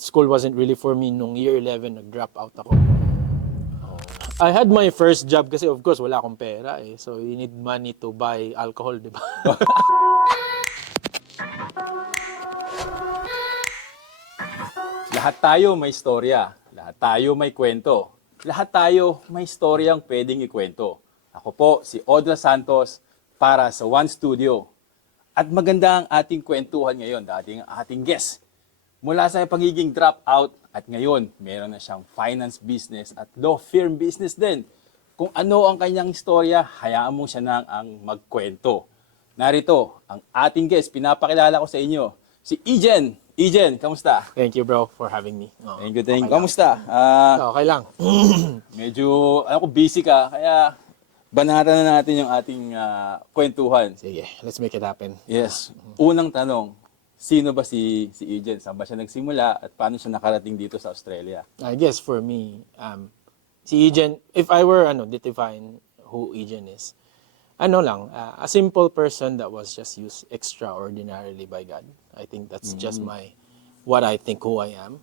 school wasn't really for me nung year 11, nag-drop out ako. I had my first job kasi of course wala akong pera eh. So you need money to buy alcohol, di ba? Lahat tayo may istorya. Lahat tayo may kwento. Lahat tayo may istoryang pwedeng ikwento. Ako po si Audra Santos para sa One Studio. At maganda ang ating kwentuhan ngayon, ating guest. Mula sa pagiging dropout at ngayon, meron na siyang finance business at law firm business din. Kung ano ang kanyang istorya, hayaan mo siya nang ang magkwento. Narito, ang ating guest, pinapakilala ko sa inyo, si Ejen. Ejen, kamusta? Thank you bro for having me. Oh, Thank you, thank you. okay lang. Kamusta? Okay lang. Medyo, alam ko, busy ka, kaya banatan na natin yung ating kwentuhan. Sige, let's make it happen. Yes. Unang tanong, sino ba si Ejen? Saan ba siya nagsimula at paano siya nakarating dito sa Australia? I guess for me, si Ejen, if I were define who Ejen is, a simple person that was just used extraordinarily by God. I think that's just what I think who I am.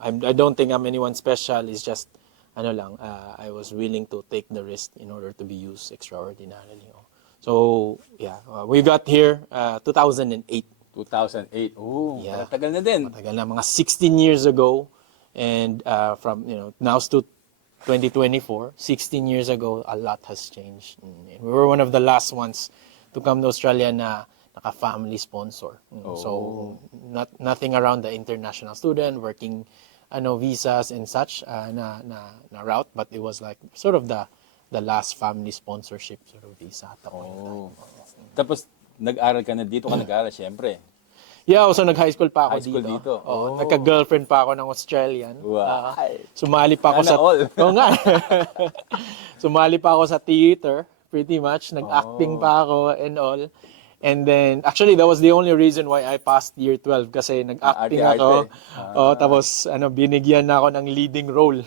I don't think I'm anyone special. It's just, I was willing to take the risk in order to be used extraordinarily. So, yeah, we got here 2008. 2008. Oh, Yeah. tagal na din. Matagal na, mga 16 years ago. And from, now to 2024, 16 years ago, a lot has changed. And we were one of the last ones to come to Australia na naka-family sponsor. So, nothing around the international student, working visas and such na route, but it was like sort of the last family sponsorship sort of visa at that point in time. Tapos, nag-aral ka na dito ka nag-aral, syempre. Yeah, so nag-high school pa ako High school dito. Oo, nagka-girlfriend pa ako ng Australian. Wow. Sumali pa ako Sana sa... all. Oo nga. Sumali pa ako sa theater, pretty much. Nag-acting pa ako and all. And then, actually, that was the only reason why I passed year 12 kasi nag-acting ako. Tapos, binigyan na ako ng leading role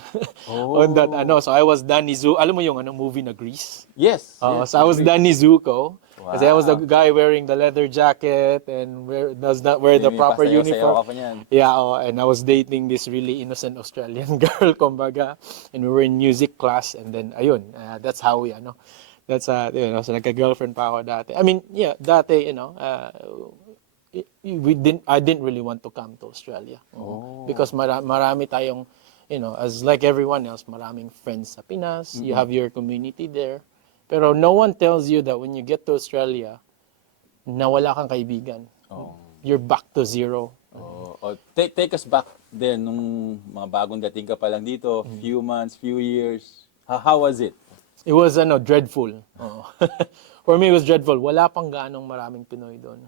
on that. So I was Danny Zuko. Alam mo yung movie na Grease? Yes. So I was Danny Zuko. Kasi I was the guy wearing the leather jacket and does not wear the proper uniform. Ka pa niyan. Yeah, and I was dating this really innocent Australian girl, kumbaga. And we were in music class and then, ayun, that's how we, that's, so nagka-girlfriend pa ako dati. I mean, yeah, dati, I didn't really want to come to Australia. Because marami tayong, as like everyone else, maraming friends sa Pinas. You have your community there. Pero no one tells you that when you get to Australia, nawala kang kaibigan. You're back to zero. Take us back then nung mga bagong dating ka pa lang dito, few months, few years. How was it? It was dreadful. For me, it was dreadful. Wala pang gaanong maraming Pinoy doon.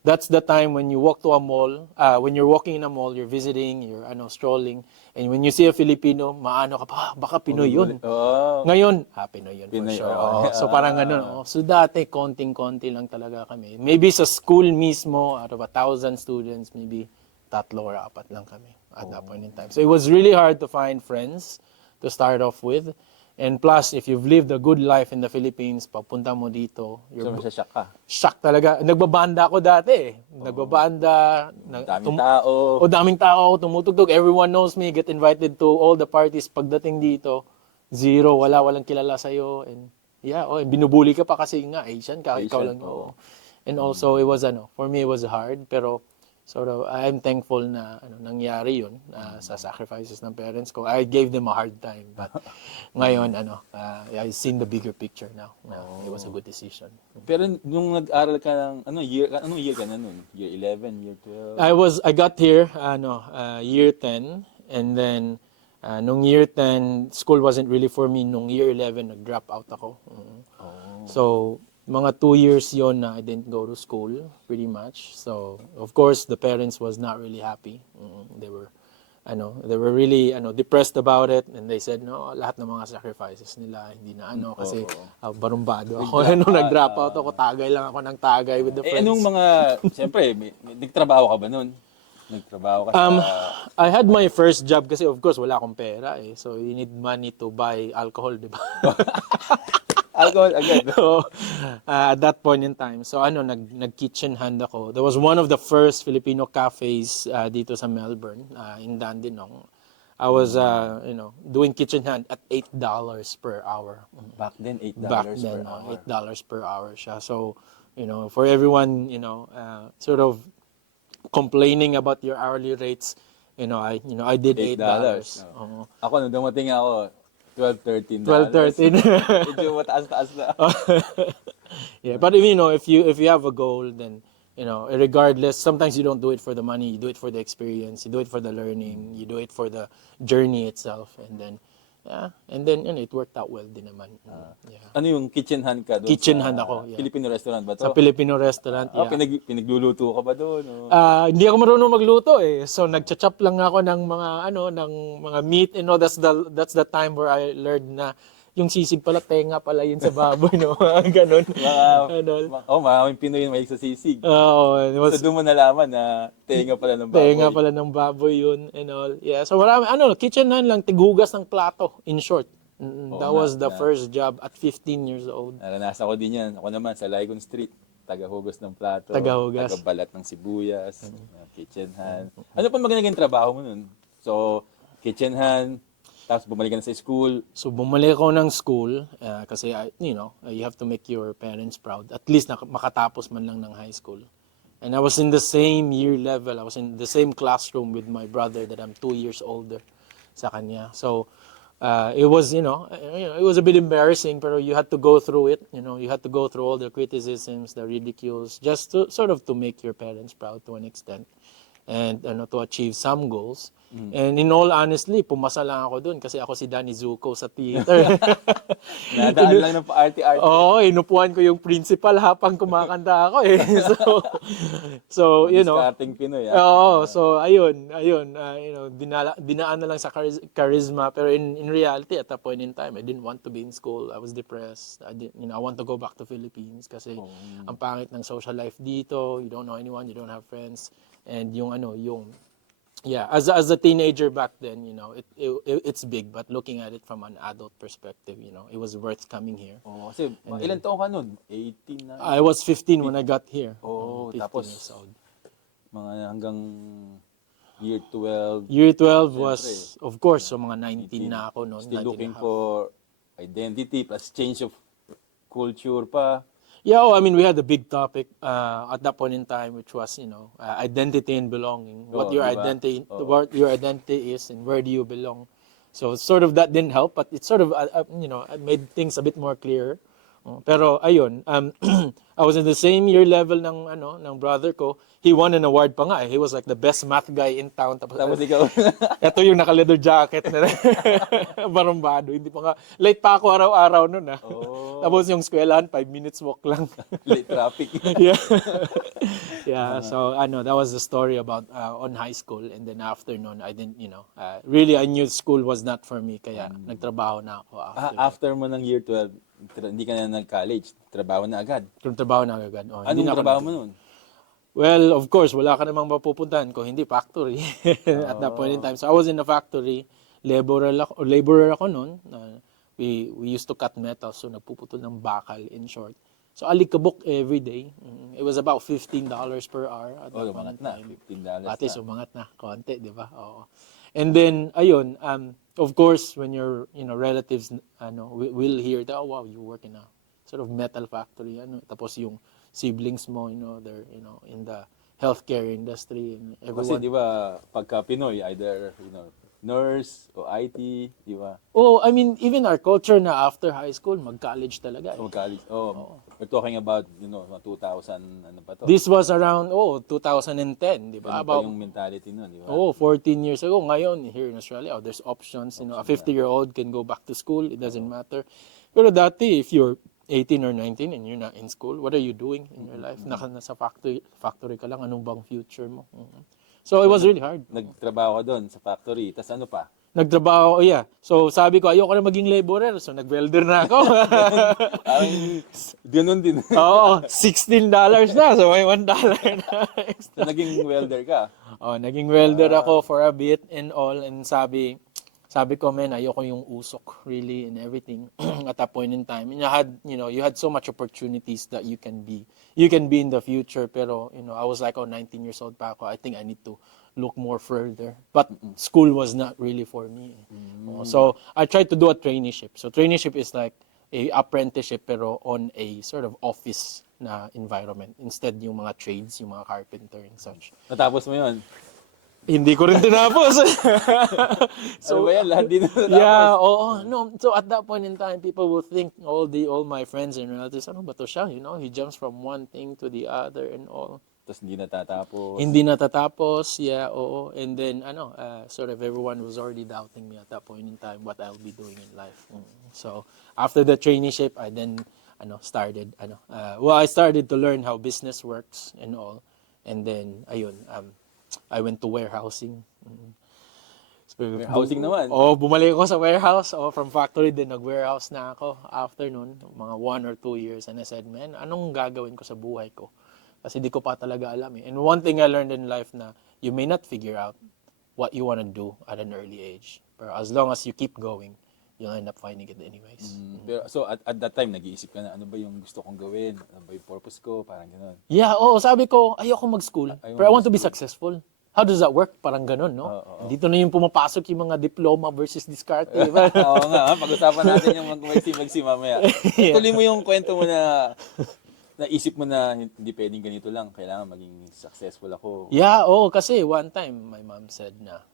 That's the time when you walk to a mall, when you're walking in a mall, you're visiting, you're strolling, and when you see a Filipino, maano ka pa, baka Pinoy yun. Ngayon, Pinoy yun Pinoy, for sure. So parang ganun. So dati, konting-konti lang talaga kami. Maybe sa school mismo, out of 1,000 students, maybe 3 or 4 lang kami at that point in time. So it was really hard to find friends to start off with. And plus, if you've lived a good life in the Philippines, pagpunta mo dito, So, masasyak ka. shock talaga. Nagbabanda ako dati. Nagbabanda. Daming tao. Daming tao. Tumutugtog. Everyone knows me. Get invited to all the parties. Pagdating dito, zero. Walang kilala sa'yo. And yeah, binubuli ka pa kasi nga, Asian ka. Ikaw lang. And also, it was, for me, it was hard. Pero, sort of, I'm thankful na nangyari yun sa sacrifices ng parents ko. I gave them a hard time. But ngayon, I've seen the bigger picture now. It was a good decision. Pero nung nag-aral ka ng, anong year ka na nun? Year 11, year 12? I got here, year 10. And then, nung year 10, school wasn't really for me. Nung year 11, nag-drop out ako. So, mga 2 years yon na I didn't go to school, pretty much. So, of course, the parents was not really happy. They were really depressed about it, and they said no, lahat ng mga sacrifices nila hindi na kasi barumbado ako. Nag-drop out ako, tagay lang ako ng tagay with the friends. Anong mga, siyempre, nagtrabaho ka ba nun? Nagtrabaho ka sa... I had my first job kasi of course wala akong pera eh. So you need money to buy alcohol, di ba? Alcohol agad. So, at that point in time, so nag-kitchen hand ako. There was one of the first Filipino cafes dito sa Melbourne, in Dandenong. I was, doing kitchen hand at $8 per hour. Back then, $8 Back per then, hour. $8 per hour siya. So, for everyone, sort of complaining about your hourly rates, I did $8. Oo. Ako, nung dumating ako, $12, $13. 12, 13. Medyo mataas-taas na. Yeah, but if you have a goal, then regardless, sometimes you don't do it for the money, you do it for the experience, you do it for the learning, you do it for the journey itself, and then it worked out well din naman. Yeah. Ano yung kitchen hand ka doon? Kitchen sa hand ako, yeah. Filipino restaurant ba to? Sa Filipino restaurant, yeah. Pinagluluto ka ba doon? O? Hindi ako marunong magluto eh. So nagcha-chop lang ako ng mga meat, that's the time where I learned na yung sisig pala, tenga pala yun sa baboy, no? Ganon. Maraming Pinoy yung mahilig sa sisig. It was So doon mo nalaman na tenga pala ng baboy. tenga pala ng baboy yun and all. Yeah, so marami, kitchen hand lang, tigugas ng plato, in short. That was the first job at 15 years old. Naranasan ko din yan. Ako naman sa Lygon Street. Tagahugas ng plato. Tagahugas. Tagabalat ng sibuyas. Kitchen hand. Ano pa magandang trabaho mo nun? So, kitchen hand. Tapos bumalik ka na sa school. So bumalik ako ng school kasi you have to make your parents proud. At least makatapos man lang ng high school. And I was in the same year level. I was in the same classroom with my brother that I'm 2 years older sa kanya. So it was it was a bit embarrassing, pero you had to go through it. You had to go through all the criticisms, the ridicules, just to sort of to make your parents proud to an extent. And to achieve some goals. And in all honestly, pumasa lang ako dun kasi ako si Danny Zuko sa theater. Nadaan lang ng pa-arte-arte. Oo, inupuan ko yung principal habang kumakanta ako eh. So Discarding Pinoy. so ayun, dinaan na lang sa charisma, pero in reality at that point in time, I didn't want to be in school. I was depressed. I want to go back to Philippines kasi ang pangit ng social life dito. You don't know anyone, you don't have friends. And as a teenager back then, it's big, but looking at it from an adult perspective, it was worth coming here. Kasi ilan taon ka nun? 18 na? I was 15 when I got here. 15 tapos years old. mga hanggang year 12. Year 12 was, of course, so mga 19 na ako noon. Still looking for identity plus change of culture pa. Yeah, we had a big topic at that point in time, which was, identity and belonging. What your identity is, and where do you belong. So sort of that didn't help, but it sort of, made things a bit more clear. Pero ayun, I was in the same year level ng brother ko. He won an award pa nga eh. He was like the best math guy in town. Tapos ikaw. Ito yung naka-leather jacket na barumbado. Hindi pa nga. Late pa ako araw-araw nun ah. Tapos yung eskwelahan, 5 minutes walk lang. Late traffic. Yeah, so that was the story about on high school. And then after nun, I didn't, really I knew school was not for me. Kaya nagtrabaho na ako After mo ng year 12, hindi ka na nag-college, trabaho na agad. Trabaho na agad. Anong trabaho mo nun? Well, of course, wala ka namang mapupuntahan kung hindi factory at that point in time. So I was in a factory, laborer ako noon. We used to cut metal, so nagpuputol ng bakal in short. So alikabok every day. It was about $15 per hour at that point in time. $15 At least umangat na konti, di ba? Oo. And then ayun, of course, when your relatives will hear that, oh wow, you work in a sort of metal factory, tapos yung siblings mo, they're in the healthcare industry and everyone. Kasi di ba pagka Pinoy, either nurse o IT, di ba? Even our culture na after high school, mag-college talaga. Mag-college. We're talking about 2000 ano pa to? This was around 2010, di ba? About yung mentality nun, di ba? 14 years ago. Ngayon here in Australia, there's options. A 50-year-old can go back to school. It doesn't matter. Pero dati, if you're 18 or 19 and you're not in school, what are you doing in your life? Nasa factory ka lang, anong bang future mo? So it was really hard. Nagtrabaho ka doon sa factory, tas ano pa? Nagtrabaho, yeah. So sabi ko, ayoko na maging laborer, so nag-welder na ako. Ganun din. Oo, $16 na, so may $1 na extra. So, naging welder ka? Naging welder ako for a bit and all, and sabi, sabi ko, man, ayoko yung usok really and everything at that point in time. And you had so much opportunities that you can be in the future. Pero, I was like, 19 years old pa ako. I think I need to look more further. But school was not really for me. So I tried to do a traineeship. So traineeship is like a apprenticeship pero on a sort of office na environment. Instead yung mga trades, yung mga carpenter and such. Natapos mo yun? Hindi ko rin tinapos. So, ano ba yan? Lahat din natapos? Yeah, oo. No, so at that point in time, people will think all my friends and relatives, ano ba to siya? He jumps from one thing to the other and all. Tapos hindi natatapos. Hindi natatapos, yeah, oo. And then, sort of everyone was already doubting me at that point in time what I'll be doing in life. So, after the traineeship, I then, started, I started to learn how business works and all. And then, ayun, I went to warehousing. Warehousing naman? Bumalik ako sa warehouse. From factory, then nag-warehouse na ako after nun, mga 1 or 2 years. And I said, man, anong gagawin ko sa buhay ko? Kasi di ko pa talaga alam eh. And one thing I learned in life na you may not figure out what you want to do at an early age. But as long as you keep going, you'll end up finding it anyways. Pero, so, at that time, nag-iisip ka na, ano ba yung gusto kong gawin? Ano ba yung purpose ko? Parang gano'n. Yeah, sabi ko, ayoko mag-school. Pero I want to be successful. How does that work? Parang ganun, no? Dito na yung pumapasok yung mga diploma versus diskarte. Oo nga, pag-usapan natin yung magsi mamaya. Tuloy mo yung kwento mo na naisip mo na hindi pwedeng ganito lang. Kailangan maging successful ako. Yeah, kasi one time, my mom said na,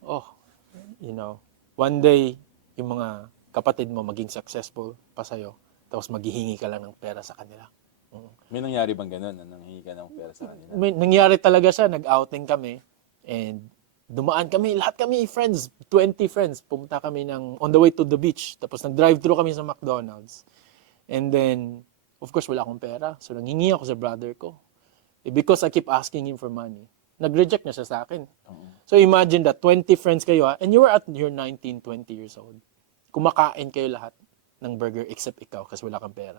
one day, yung mga kapatid mo maging successful pa sa'yo, tapos maghihingi ka lang ng pera sa kanila. May nangyari bang ganun na nanghingi ka ng pera sa kanila? Nangyari talaga siya, nag-outing kami, and dumaan kami, lahat kami friends, 20 friends, pumunta kami on the way to the beach, tapos nag-drive-thru kami sa McDonald's. And then, of course, wala akong pera. So, nanghingi ako sa brother ko. Because I keep asking him for money, nag-reject na siya sa akin. So, imagine that, 20 friends kayo, and you were at your 19, 20 years old. Kumakain kayo lahat ng burger except ikaw kasi wala kang pera.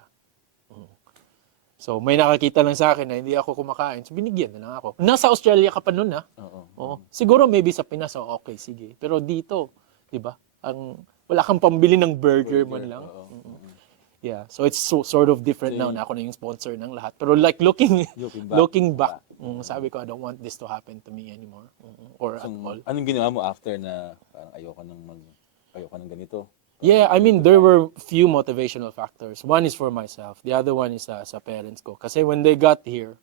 So, may nakakita lang sa akin na hindi ako kumakain. So, binigyan na lang ako. Nasa Australia ka pa nun, ha? Oo. Siguro maybe sa Pinas, okay, sige. Pero dito, di ba? Wala kang pambili ng burger man lang. Yeah, so it's sort of different now na ako na yung sponsor ng lahat. Pero like looking back, sabi ko, I don't want this to happen to me anymore. Or at all. Anong ginawa mo after na parang ayoko ng ganito? Yeah, I mean, there were few motivational factors. One is for myself. The other one is sa parents ko. Kasi when they got here,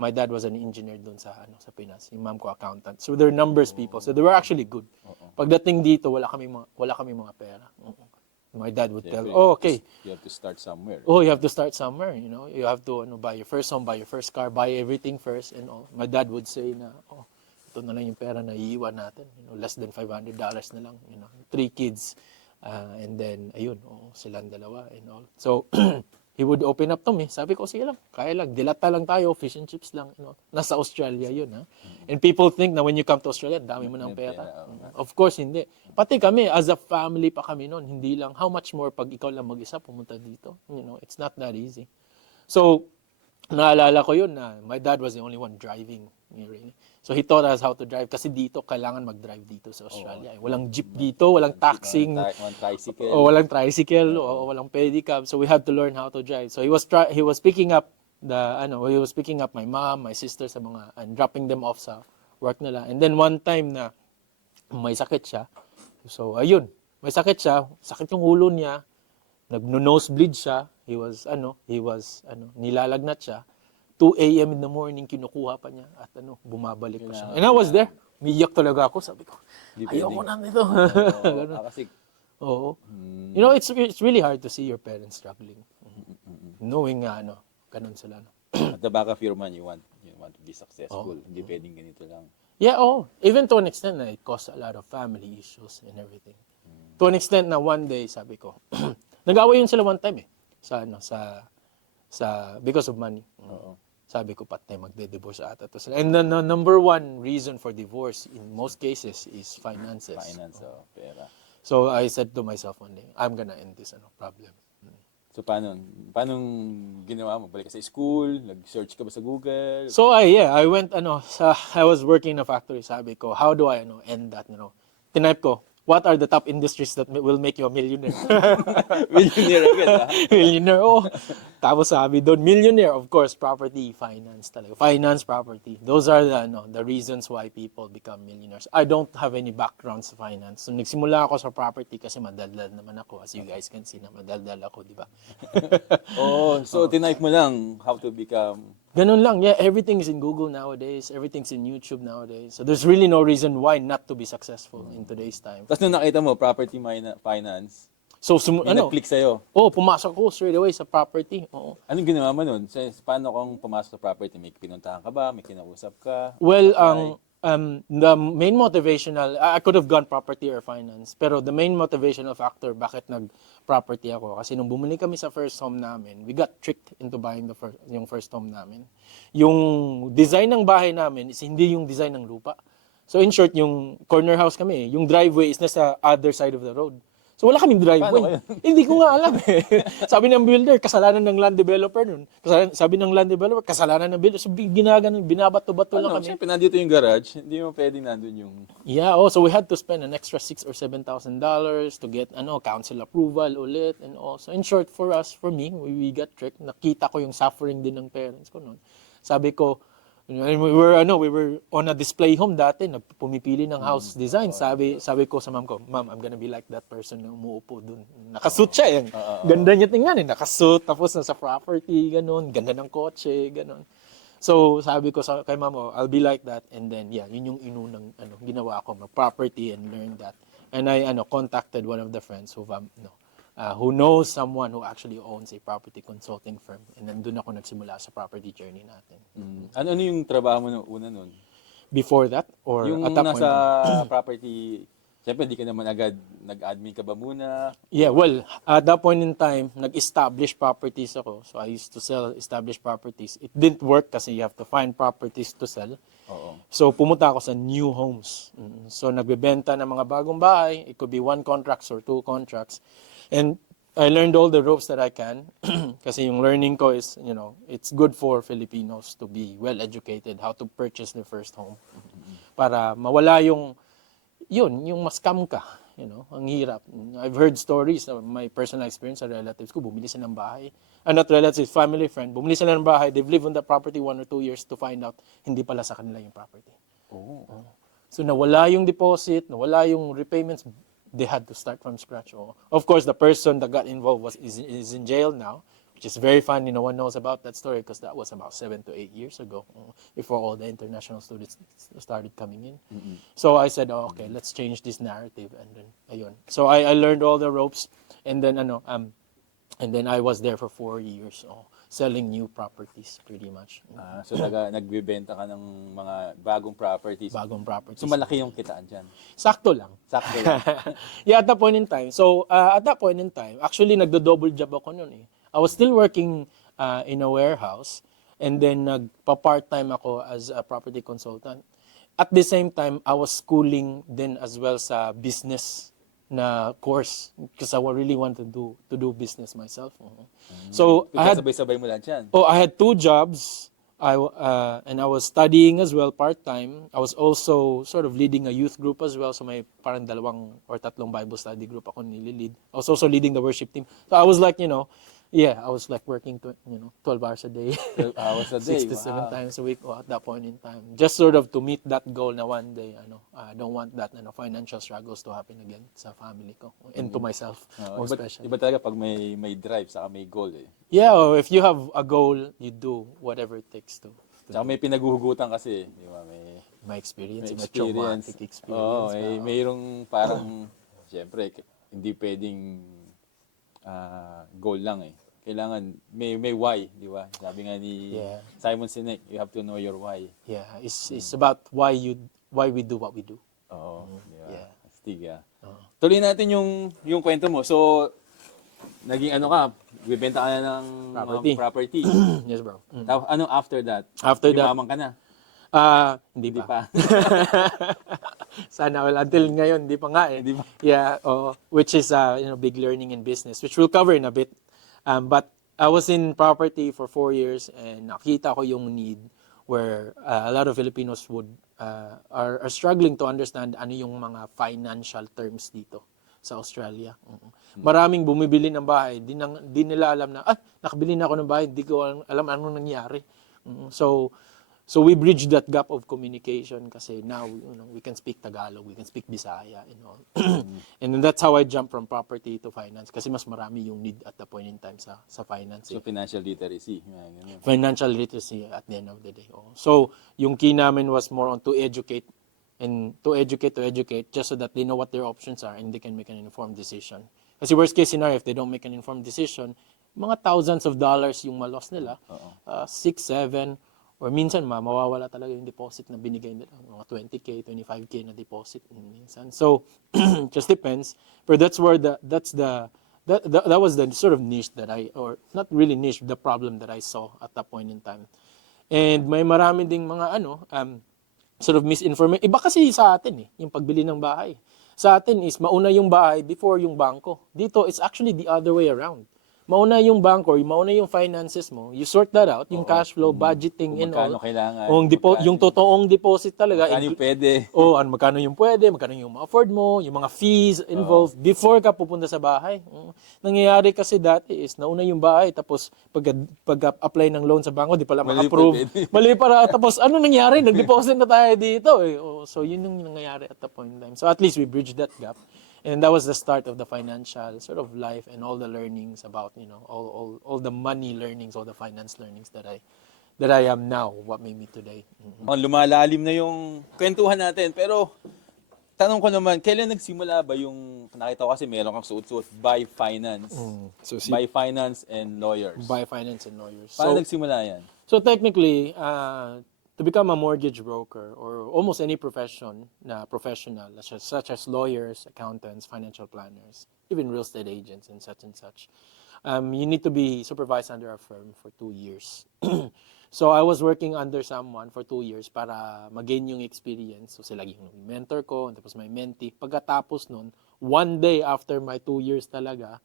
my dad was an engineer dun sa Pinas. Yung mom ko accountant. So they're numbers people. So they were actually good. Pagdating dito, wala kami mga pera. My dad would tell, okay. You have to start somewhere. You have to start somewhere, You have to buy your first home, buy your first car, buy everything first and all. My dad would say na, ito na lang yung pera na iiwan natin. Less than $500 na lang, 3 kids. And then, ayun, silang dalawa and all. So, he would open up to me. Sabi ko, sige lang, kaya lang. Dilata lang tayo, fish and chips lang. Nasa Australia yun, ha? And people think na when you come to Australia, dami mo ng pera. Of course, hindi. Pati kami, as a family pa kami noon, hindi lang. How much more pag ikaw lang mag-isa pumunta dito? It's not that easy. So, naalala ko yun na my dad was the only one driving. Really. So he taught us how to drive kasi dito kailangan mag-drive dito sa Australia. Walang jeep dito, walang taxing, walang tricycle, walang pedicab. So we had to learn how to drive. So he was picking up my mom, my sister sa mga and dropping them off sa work nila. And then one time na may sakit siya. So ayun, may sakit siya, sakit yung ulo niya. Nag-nosebleed siya. He was nilalagnat siya. 2 a.m. in the morning, kinukuha pa niya at bumabalik pa siya. And I was there. Umiyak talaga ako. Sabi ko, ayoko na nito. Kasi, it's really hard to see your parents struggling. Knowing ganun sila. At the back of your mind, you want to be successful. Hindi pwedeng ganito lang. Yeah, even to an extent na it caused a lot of family issues and everything. To an extent na one day, sabi ko, nag-away yun sila one time because of money. Sabi ko, patay, magde-divorce ata to sila. And the number one reason for divorce in most cases is finances. Pera. So I said to myself one day, I'm gonna end this problem. So paano ginawa mo? Balik ka sa school? Nag-search ka ba sa Google? So I went, I was working in a factory. Sabi ko, how do I end that? Tinype ko, what are the top industries that will make you a millionaire? Millionaire agad, ha? Millionaire, oh. Tapos sabi doon, millionaire, of course, property, finance talaga. Finance, property. Those are the reasons why people become millionaires. I don't have any background sa finance. So, nagsimula ako sa property kasi madaldal naman ako. As you guys can see na madaldal ako, di ba? Oo, so tinype mo lang how to become... Ganun lang. Yeah, everything is in Google nowadays. Everything's in YouTube nowadays. So, there's really no reason why not to be successful in today's time. Tapos nung nakita mo, property finance, So, may nag-click sa'yo. pumasok ko straight away sa property. Oo. Anong ginawa mo nun? Paano kung pumasok sa property? May pinuntahan ka ba? May kinausap ka? Well, the main motivational, I could have gone property or finance, pero the main motivational factor bakit nag-property ako, kasi nung bumili kami sa first home namin, we got tricked into buying yung first home namin. Yung design ng bahay namin is hindi yung design ng lupa. So in short, yung corner house kami, yung driveway is nasa other side of the road. So wala kaming driveway. Hindi ko nga alam eh. Sabi ng builder, kasalanan ng land developer nun. Sabi ng land developer, kasalanan ng builder. So binabato-bato lang kami. Siyempre, nandito yung garage. Hindi mo pwedeng nandun yung... Yeah, so we had to spend an extra $6,000 or $7,000 to get council approval ulit and also. In short, for me, we got tricked. Nakita ko yung suffering din ng parents ko noon. Sabi ko, we were on a display home dati, pumipili ng house design. Sabi ko sa mom ko, "Mom, I'm gonna be like that person na umuupo dun." Nakasuit siya eh. Ganda niya tingnan eh, nakasuit tapos nasa property ganun, ganda ng kotse, ganun. So, sabi ko kay mom, I'll be like that, and then yun yung inunang ginawa ko, mag-property and learn that. And I contacted one of the friends who knows someone who actually owns a property consulting firm. And then doon ako nagsimula sa property journey natin. Ano yung trabaho mo una nun? Before that? Or Yung at that nasa point? property, siyempre di ka naman agad nag-admin ka ba muna? Yeah, well, at that point in time, nag-establish properties ako. So I used to sell established properties. It didn't work kasi you have to find properties to sell. Oo. So pumunta ako sa new homes. So nagbebenta ng mga bagong bahay. It could be 1 contracts or 2 contracts. And I learned all the ropes that I can kasi yung learning ko is, it's good for Filipinos to be well educated how to purchase their first home para mawala yung ma-scam ka, ang hirap. I've heard stories, my personal experience sa relatives ko, bumili sila ng bahay. Not relatives, family, friend. Bumili sila ng bahay, they've lived on that property 1 or 2 years to find out hindi pala sa kanila yung property. Oh. So nawala yung deposit, nawala yung repayments, they had to start from scratch. Of course, the person that got involved is in jail now, which is very funny. No one knows about that story because that was about 7 to 8 years ago, before all the international students started coming in. So I said, okay, let's change this narrative, and then ayun. So I learned all the ropes, and then I was there for 4 years. Selling new properties pretty much. So nagbebenta ka ng mga bagong properties. Bagong properties. So malaki yung kitaan dyan. Sakto lang. Sakto lang. Yeah, at that point in time. So, at that point in time, actually, nagdo-double job ako noon eh. I was still working in a warehouse, and then nagpa-part-time ako as a property consultant. At the same time, I was schooling then as well sa business na course because I really wanted to do business myself. So, Sabay-sabay mo lang dyan. I had 2 jobs. And I was studying as well part-time. I was also sort of leading a youth group as well. So may parang 2 or 3 Bible study group ako nililid. I was also leading the worship team. So I was like, I was like working 12 hours a day. 12 hours a day. 6 to 7 times a week at that point in time. Just sort of to meet that goal na one day, I don't want that financial struggles to happen again sa family ko and to myself, most especially. Iba talaga pag may drive, saka may goal eh. Yeah, if you have a goal, you do whatever it takes to. Saka may pinaguhugutan kasi, di ba? My experience, may my traumatic experience. Mayroong parang, siyempre, hindi pwedeng goal lang eh. Kailangan, may why, di ba? Sabi nga ni Simon Sinek, you have to know your why. Yeah, it's about why we do what we do. Oo, di ba? Yeah. Astig ah. Tuloy natin yung kwento mo. So, naging bibenta ka na ng property. Yes, bro. Tapos, after that? After that, Yumaman ka na? Hindi pa. Sana until ngayon, hindi pa nga eh. Hindi pa. Yeah, which is big learning in business, which we'll cover in a bit. But I was in property for 4 years and nakita ko yung need where a lot of Filipinos would are struggling to understand ano yung mga financial terms dito sa Australia. Maraming bumibili ng bahay, di nila alam na, nakabili na ako ng bahay, di ko alam anong nangyari. So we bridge that gap of communication kasi now we can speak Tagalog, we can speak Bisaya, and then that's how I jump from property to finance kasi mas marami yung need at the point in time sa finance. So, financial literacy. Ganun. Financial literacy at the end of the day. So, yung key namin was more on to educate just so that they know what their options are and they can make an informed decision. Kasi worst case scenario, if they don't make an informed decision, mga thousands of dollars yung malos nila, 6, 7, or minsan mawawala talaga yung deposit na binigay nila, mga 20K, 25K na deposit minsan. So, just depends. But that was the sort of niche that or not really niche, the problem that I saw at that point in time. And may marami ding mga sort of misinformation. Iba kasi sa atin yung pagbili ng bahay. Sa atin is mauna yung bahay before yung bangko. Dito, it's actually the other way around. Mauna yung bank or mauna yung finances mo, you sort that out, yung cash flow, budgeting, and all. Magkano kailangan. Yung totoong deposit talaga. Magkano yung pwede. Magkano yung pwede, magkano yung ma-afford mo, yung mga fees involved before ka pupunta sa bahay. Nangyayari kasi dati is nauna yung bahay, tapos pag-apply ng loan sa bangko, di pala ma-approve. Mali para, tapos ano nangyari? Nag-deposit na tayo dito. So yun yung nangyayari at the point in time. So at least we bridge that gap. And that was the start of the financial sort of life and all the learnings about, all the money learnings, all the finance learnings that I am now, what made me today. Lumalalim na yung kwentuhan natin. Pero, tanong ko naman, kailan nagsimula ba yung, nakita ko kasi meron kang suot-suot, by finance? By finance and lawyers. By finance and lawyers. Paano nagsimula yan? So technically, to become a mortgage broker or almost any professional, such as lawyers, accountants, financial planners, even real estate agents and such, you need to be supervised under a firm for 2 years. So I was working under someone for 2 years para mag-gain yung experience. So sila yung mentor ko, tapos may mentee. Pagkatapos nun, one day after my 2 years talaga,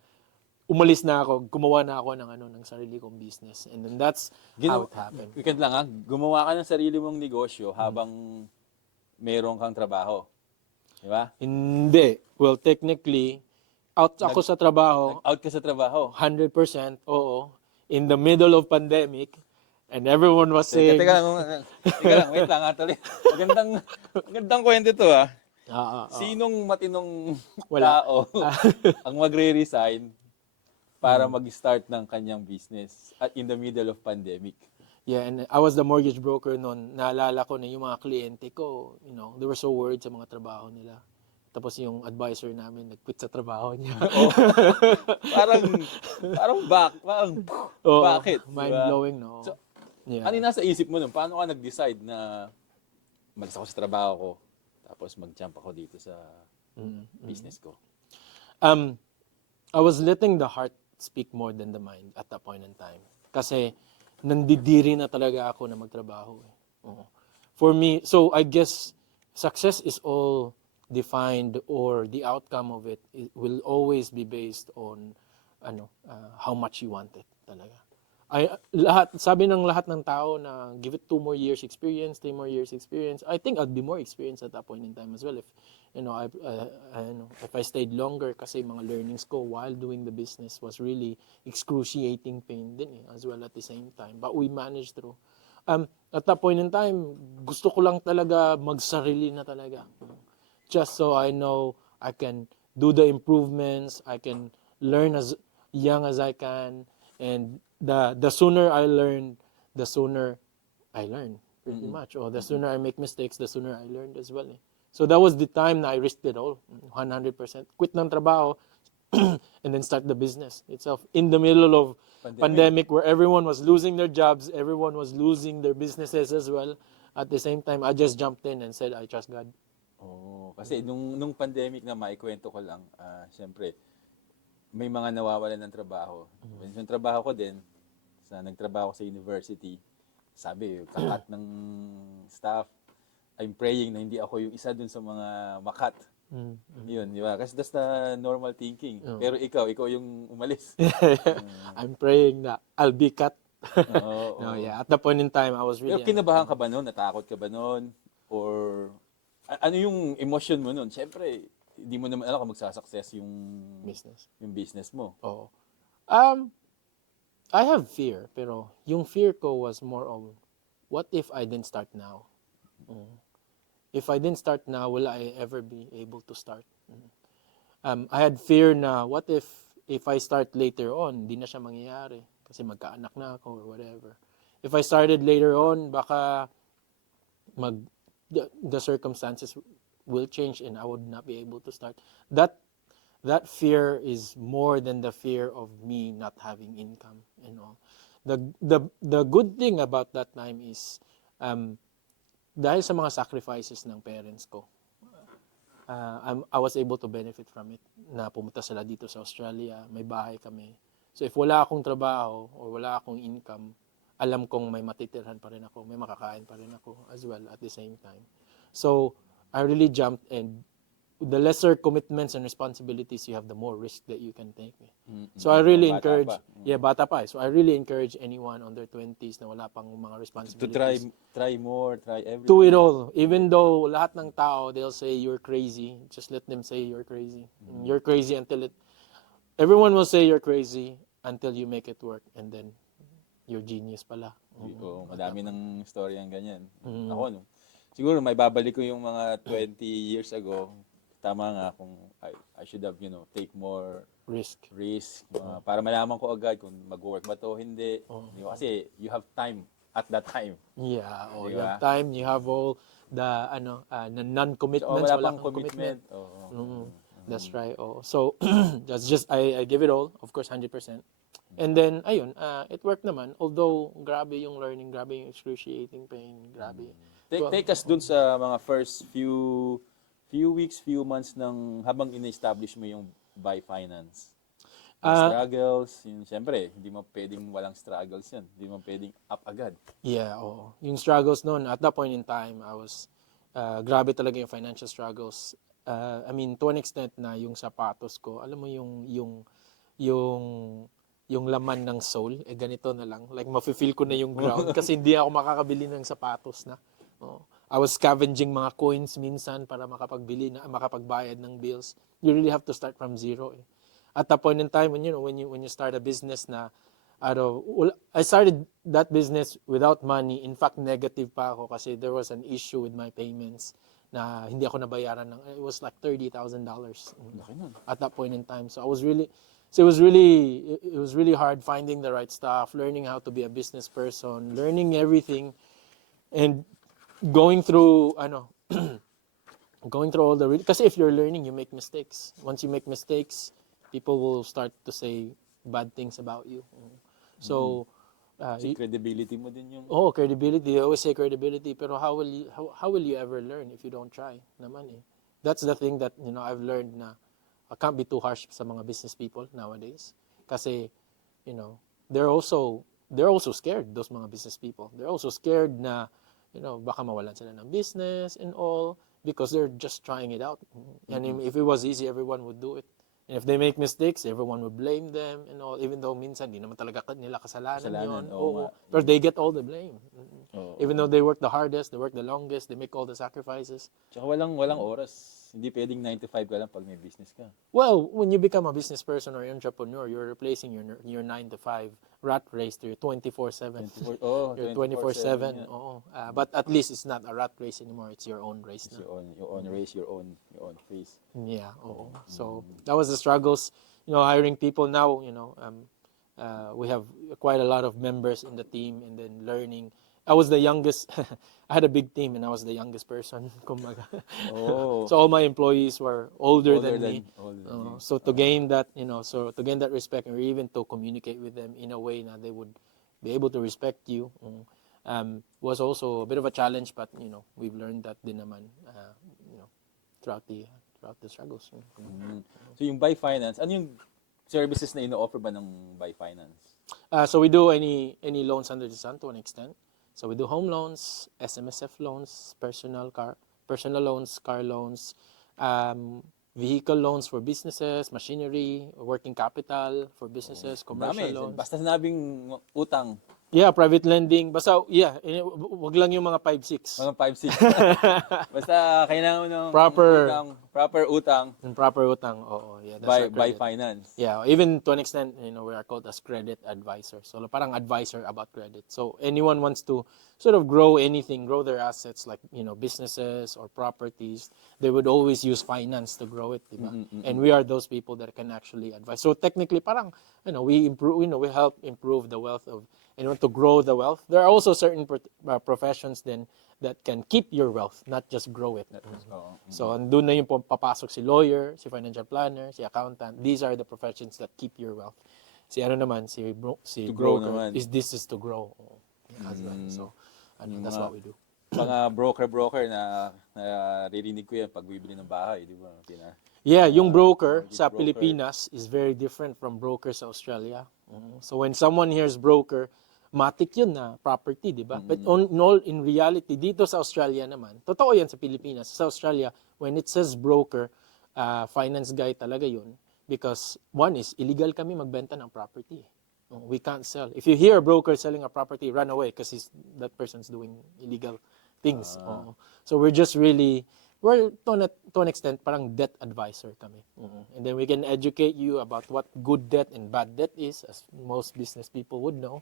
umalis na ako, gumawa na ako ng sarili kong business. And then that's how it happened. Weekend lang gumawa ka ng sarili mong negosyo habang meron kang trabaho. Di ba? Hindi. Well, technically, out ako sa trabaho. Out ka sa trabaho. 100%, oo. In the middle of pandemic, and everyone was saying... Teka lang, wait lang tuloy. Magandang kwento to Sinong matinong tao ang magre-resign para mag-start ng kanyang business at in the middle of pandemic? Yeah, and I was the mortgage broker noon. Naalala ko na yung mga kliyente ko, they were so worried sa mga trabaho nila. Tapos yung advisor namin, nag-quit sa trabaho niya. Bakit? Mind-blowing, no? So, yeah. ano yung nasa isip mo nun? Paano ka nag-decide na malis ako sa trabaho ko, tapos mag-jump ako dito sa business ko? I was letting the heart speak more than the mind at that point in time. Kasi nandidiri na talaga ako na magtrabaho. For me, so I guess success is all defined, or the outcome of it will always be based on how much you want it talaga. Sabi ng lahat ng tao na give it 2 more years experience, 3 more years experience. I think I'd be more experienced at that point in time as well if if I stayed longer, kasi mga learnings ko while doing the business was really excruciating pain din as well at the same time. But we managed through. At that point in time, gusto ko lang talaga magsarili na talaga. Just so I know I can do the improvements, I can learn as young as I can, and the sooner I learn, the sooner I learn, pretty much. Or the sooner I make mistakes, the sooner I learned as well. So that was the time na I risked it all, 100%. Quit ng trabaho, and then start the business itself. In the middle of pandemic where everyone was losing their jobs, everyone was losing their businesses as well. At the same time, I just jumped in and said, I trust God. Kasi nung pandemic na maikwento ko lang, syempre, may mga nawawalan ng trabaho. Yung trabaho ko din, nagtrabaho sa university, sabi, kakat ng staff, I'm praying na hindi ako yung isa dun sa mga makat. Yun, di ba? Kasi that's the normal thinking. Pero ikaw yung umalis. I'm praying na I'll be cut. No, yeah. At the point in time, I was really... Pero kinabahan ka ba noon? Natakot ka ba noon? Or ano yung emotion mo nun? Siyempre, hindi mo naman alam kung magsasucess Business. yung business mo. Oo. Um, I have fear, pero yung fear ko was more of, what if I didn't start now? If I didn't start now, will I ever be able to start? I had fear na, what if I start later on, di na siya mangyayari kasi magkaanak na ako or whatever. If I started later on, baka the circumstances will change and I would not be able to start. That fear is more than the fear of me not having income and all. The good thing about that time is, dahil sa mga sacrifices ng parents ko, I was able to benefit from it. Na pumunta sila dito sa Australia, may bahay kami. So if wala akong trabaho or wala akong income, alam kong may matitirhan pa rin ako, may makakain pa rin ako as well at the same time. So I really jumped, and the lesser commitments and responsibilities you have, the more risk that you can take. So I really Bata encourage, pa. bata pa. So I really encourage anyone on their 20s na wala pang mga To responsibilities. try more, try everything. Do it all. Even though lahat ng tao, they'll say you're crazy, just let them say you're crazy. You're crazy everyone will say you're crazy until you make it work, and then you're genius pala. Oo, madami ng story ang ganyan. Ako, no, siguro may babalik ko yung mga 20 years ago. Tama nga kung I should have, take more Risk. risk para malaman ko agad kung mag-work ba to o hindi. Di ba? Kasi you have time at that time. Yeah, Di you ba? have time, you have all the non-commitments, So, wala wala pang kang commitment. Oo. That's right. Oh. So that's just I give it all, of course 100%. And then ayun, it worked naman. Although grabe yung learning, grabe yung excruciating pain, grabe. Take us dun sa mga first few weeks, few months ng habang ina-establish mo yung Buy Finance. Yung struggles, yun, siyempre, hindi mo pwedeng walang struggles yan. Hindi mo pwedeng up agad. Yeah, oo. Yung struggles noon, at that point in time, I was, grabe talaga yung financial struggles. I mean, to an extent na yung sapatos ko, alam mo yung, yung laman ng sole, ganito na lang. Like, mafe-feel ko na yung ground kasi hindi ako makakabili ng sapatos na. Oo. I was scavenging mga coins minsan para makapagbayad ng bills. You really have to start from zero. Eh. At that point in time, when you start a business na, I started that business without money. In fact, negative pa ako kasi there was an issue with my payments na hindi ako nabayaran it was like $30,000 Laki nun. at that point in time. So it was really hard finding the right stuff, learning how to be a business person, learning everything, and going through going through all kasi if you're learning, you make mistakes. Once you make mistakes, people will start to say bad things about you. So, Kasi credibility mo din yung... credibility. I always say credibility, pero how will you ever learn if you don't try? Naman eh. That's the thing that I've learned na I can't be too harsh sa mga business people nowadays. Kasi they're also scared, those mga business people. They're also scared na baka mawalan sila ng business and all because they're just trying it out. And if it was easy, everyone would do it. And if they make mistakes, everyone would blame them and all, even though minsan di naman talaga nila kasalanan yun. oo nga. But they get all the blame. Oo. Even though they work the hardest, they work the longest, they make all the sacrifices. Tsaka walang oras. Hindi pwedeng 9 to 5 ka lang pag may business ka. Well, when you become a business person or entrepreneur, you're replacing your 9 to 5 rat race to your 24/7. Your 24/7. Oo. But at least it's not a rat race anymore. It's your own race It's na. your own race, your own pace. Yeah. Oo. So that was the struggles. Hiring people now. We have quite a lot of members in the team, and then learning. I was the youngest. I had a big team, and I was the youngest person. Kumbaga. Oh. So all my employees were older than me. older than you. So to gain that, respect, and even to communicate with them in a way that they would be able to respect you, was also a bit of a challenge. But we've learned that din naman, throughout the struggles. So yung Buy Finance, ano yung services na ino-offer ba ng Buy Finance? So we do any loans under the sun to an extent. So we do home loans, SMSF loans, personal loans, car loans, vehicle loans for businesses, machinery, working capital for businesses, commercial Dami. loans. Basta sinabing utang, Yeah, private lending. Basta, yeah, wag lang yung mga 5-6. Mga 5-6. Basta kailangan mo ng Proper. proper utang, And proper utang. Oo, yeah, that's our by credit. finance. Yeah, even to an extent, we are called as credit advisors. So parang advisor about credit. So anyone wants to sort of grow anything, grow their assets like, businesses or properties, they would always use finance to grow it, diba? And we are those people that can actually advise. So technically parang, we improve, we help improve the wealth of, to grow the wealth. There are also certain professions then that can keep your wealth, not just grow it. Oo. So, andun na yung papasok si lawyer, si financial planner, si accountant. These are the professions that keep your wealth. Si ano naman, si To grow broker, naman. this is to grow. So, that's what we do. Mga broker na naririnig ko yan pag bibili ng bahay, di ba? Yeah, yung broker mortgage sa broker. Pilipinas is very different from broker sa Australia. So when someone hears broker, matik yun na property, di ba? But in reality, dito sa Australia naman, totoo yan sa Pilipinas. Sa Australia, when it says broker, finance guy talaga yun. Because one is, illegal kami magbenta ng property. We can't sell. If you hear a broker selling a property, run away because that person's doing illegal things. Oo. So we're just really, to an extent, parang debt advisor kami. And then we can educate you about what good debt and bad debt is, as most business people would know.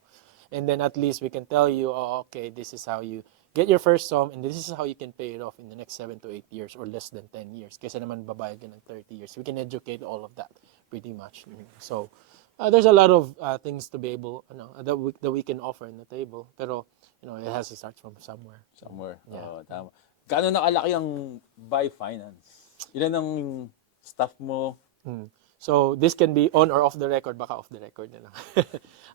And then at least we can tell you, okay, this is how you get your first sum, and this is how you can pay it off in the next 7 to 8 years or less than 10 years. Kasi naman babayad ka ng 30 years. We can educate all of that pretty much. So there's a lot of things to be able, that we can offer in the table. Pero, it has to start from somewhere. Somewhere. Yeah. Oo, tama. Gaano nakalaki ang buy finance? Ilan ang staff mo? So this can be on or off the record, baka off the record na lang.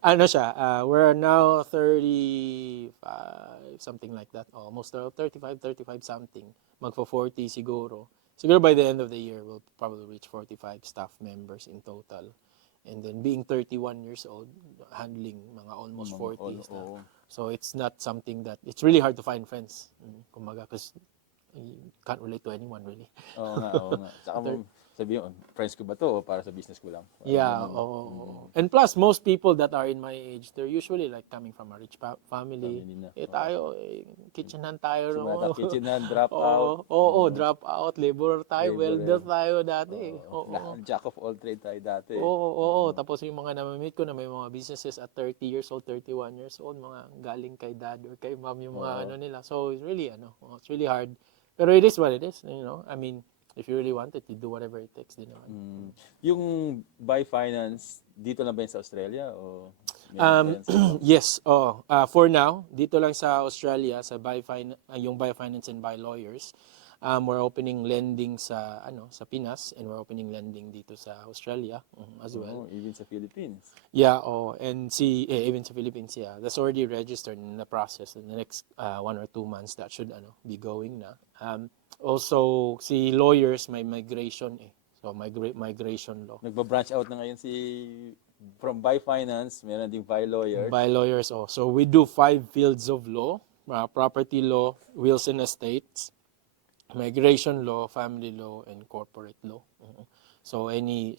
Ano siya, we're now 35, something like that. Almost 35 something. Magfo 40 siguro. Siguro by the end of the year, we'll probably reach 45 staff members in total. And then being 31 years old, handling mga almost 40 staff. Oo. So it's not something that, it's really hard to find friends. Kumbaga, because you can't relate to anyone really. Oo nga, oo nga. Tsaka mo sabihin, friends ko ba to o para sa business ko lang? Yeah, oo. And plus, most people that are in my age, they're usually like coming from a rich family. Family na. Tayo, kitchenan tayo. Simula kitchenan, drop Oo, out. drop out, laborer tayo, welder tayo dati. Jack of all trade tayo dati. Oo. Tapos yung mga namamit ko na may mga businesses at 30 years old, 31 years old, mga galing kay dad or kay mom yung mga ano nila. So, it's really, it's really hard. Pero it is what it is, I mean, if you really want it, you do whatever it takes din naman. Yung buy finance, dito lang ba yun sa Australia? O Yes, for now, dito lang sa Australia, sa yung Buy Finance and Buy Lawyers, we're opening lending sa Pinas, and we're opening lending dito sa Australia as well. even sa Philippines. Yeah, and even sa Philippines, yeah. That's already registered in the process. In the next 1 or 2 months, that should be going na. Also, si lawyers may migration So, migration law. Nagba-branch out na ngayon from buy finance, meron ding buy lawyers. By lawyers, So, we do 5 fields of law: property law, wills and estates, migration law, family law, and corporate law. So any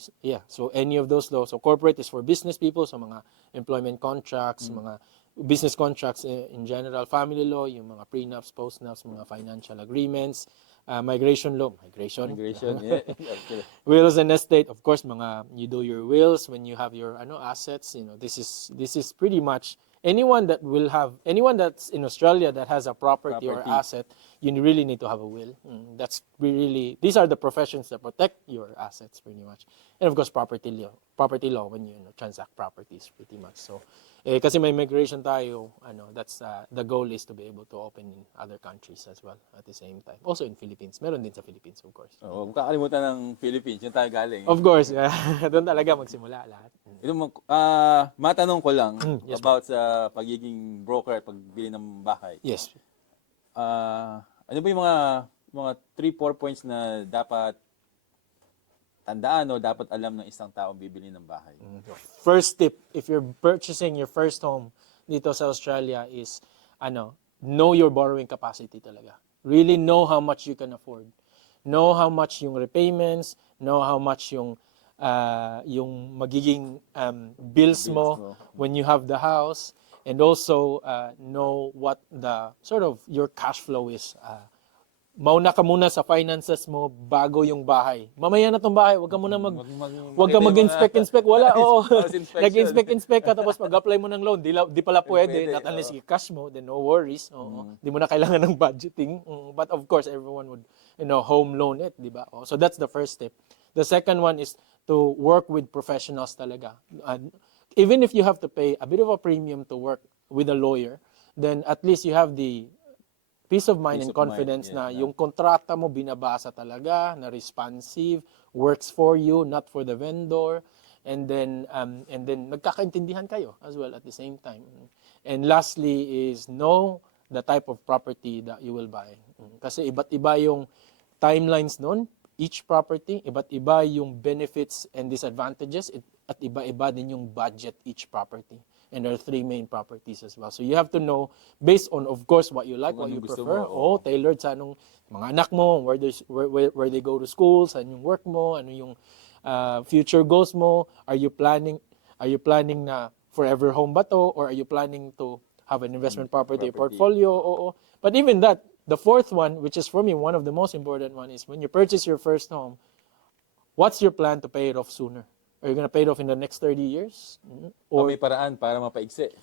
of those laws. So corporate is for business people, so mga employment contracts, mga business contracts in general. Family law, yung mga prenups, postnups, mga financial agreements. Migration law, migration, yeah. Okay. wills and estate, of course, you do your wills when you have your assets. This is pretty much anyone that's in Australia that has a property or asset, you really need to have a will. These are the professions that protect your assets pretty much. And of course, property law when you transact properties pretty much. So, kasi may migration tayo, that's the goal is to be able to open in other countries as well at the same time. Also in Philippines, meron din sa Philippines, of course. Huwag kakalimutan ng Philippines, yung tayo galing. Of course, doon talaga magsimula lahat. Matanong ko lang Yes, about sa pagiging broker at pagbili ng bahay. Yes. Ano ba yung mga 3-4 points na dapat tandaan o dapat alam ng isang taong bibili ng bahay? First tip, if you're purchasing your first home dito sa Australia is, know your borrowing capacity talaga. Really know how much you can afford. Know how much yung repayments, know how much yung magiging bills mo when you have the house, and also know what the sort of your cash flow is. Mauna ka muna sa finances mo bago yung bahay. Mamaya na tong bahay, wag ka muna Wag wag ka makita yung mga mag-inspect. Wala, oo. house inspection. Nag-inspect ka tapos mag-apply mo ng loan, di pala pwede, Pwede, not unless oo. cash mo, then no worries. Oo. Di mo na kailangan ng budgeting. But of course, everyone would, home loan it, di ba? So that's the first step. The second one is to work with professionals talaga. Even if you have to pay a bit of a premium to work with a lawyer, then at least you have the peace of mind Peace and of mind, confidence yeah, na yung kontrata mo binabasa talaga, na responsive, works for you, not for the vendor, and then nagkakaintindihan kayo as well at the same time. And lastly is know the type of property that you will buy. Kasi iba't iba yung timelines nun, each property, iba't iba yung benefits and disadvantages, at iba-iba din yung budget each property. And there are 3 main properties as well. So you have to know, based on, of course, what you like, Kung what you anong gusto prefer, mo, oo. tailored sa anong mga anak mo, where they go to school, saan yung work mo, ano yung future goals mo, are you planning na forever home ba to, or are you planning to have an investment property property. portfolio? Oo. But even that, the fourth one, which is for me one of the most important one, is when you purchase your first home, what's your plan to pay it off sooner? Are you gonna pay it off in the next 30 years? O Or, may paraan para mapaigsi.